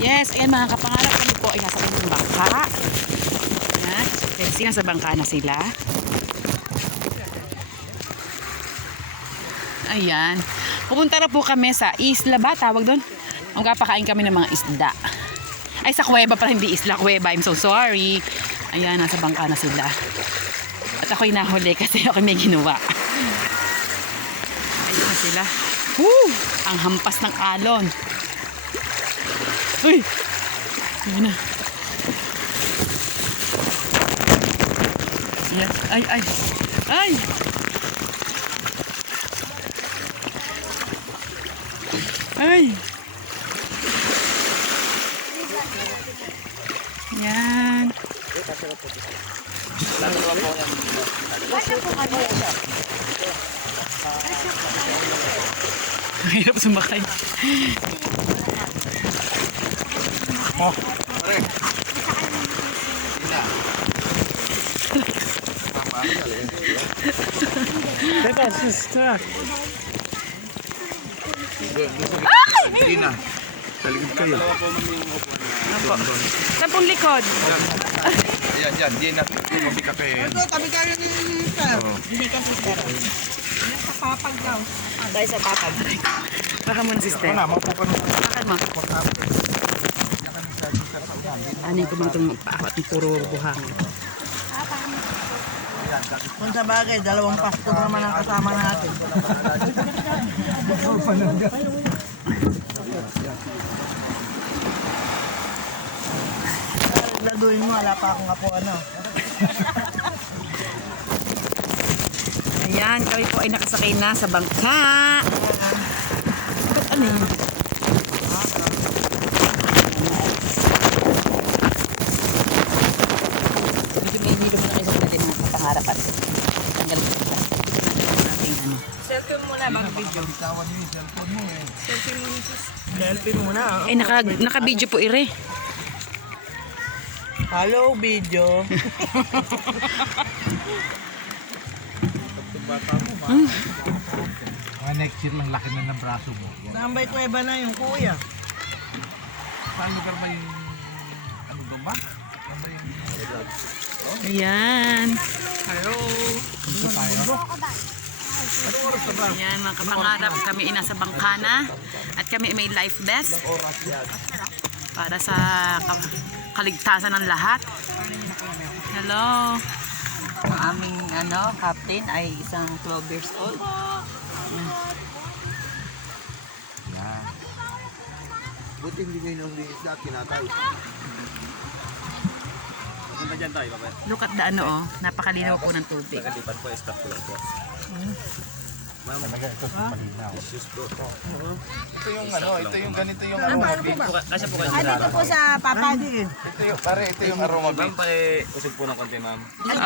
Yes, ayan mga kapangarap, kami po ay nasa unang bangka. Ayan, kasi nasa bangka na sila. Ayan. Pupunta na po kami sa isla ba? Tawag doon? Magpapakain kami ng mga isda. Ay, sa kuweba pala, hindi isla. Kuweba, I'm so sorry. Ayan, nasa bangka na sila. At ako'y nahuli kasi ako may ginawa. Ayun na sila. Woo! Ang hampas ng alon. Uy! Ayan na. Ayan. Ay, ay. Ay! Ay! Yan. Mahirap sumakay. Oh, pare. Teka, sister. Hindi na. Taligid kayo. Apo. Saan pong likod? Ayan, yan. Di na. Mabi ka kayo. Ito, tabi kayo ni Sir. Hindi ka sister. Sa papag daw. Tayo sa papag. Baka muna sister. Wala, mapupan mo. Bakal mo. Anin ko man itong magpaawat ng puro buhangin. Kung sa bagay, dalawang pastor naman ang kasama natin. Laduin mo, wala pa akong apo ano. Ayan, kami po ay nakasakay na sa bangka. Ba't ano yun? Medyo may hilo mo na kayo sa natin mga kapangarap at tanggalin ko na natin ano. Cellphone muna bang video? Selfie muna. Ay, naka-video po ire. Hello, video. Mga next year lang laki na ng braso mo. Saan ba'y kuweba na yung kuya? Saan lugar ba yung ano ba ba? Saan ba yung Ayan. gusto tayo? Ayan, mga kapangarap, kami ay nasa bangka na at kami ay may life vest para sa kaligtasan ng lahat. Hello. Ang aming captain ay isang 12 years old. Yan. Buti hindi kayo nung isda, kinatay. Look at the ano oh, napakalinaw po ng tubig. Nakalipat po, stop ko lang po. Talaga ito sa palinaw. Ito yung ano, ito yung ganito yung aroma. Dito po sa papag. Ito yung, pare, ito yung aroma. Ma'am, pare, usog po ng konti, ma'am.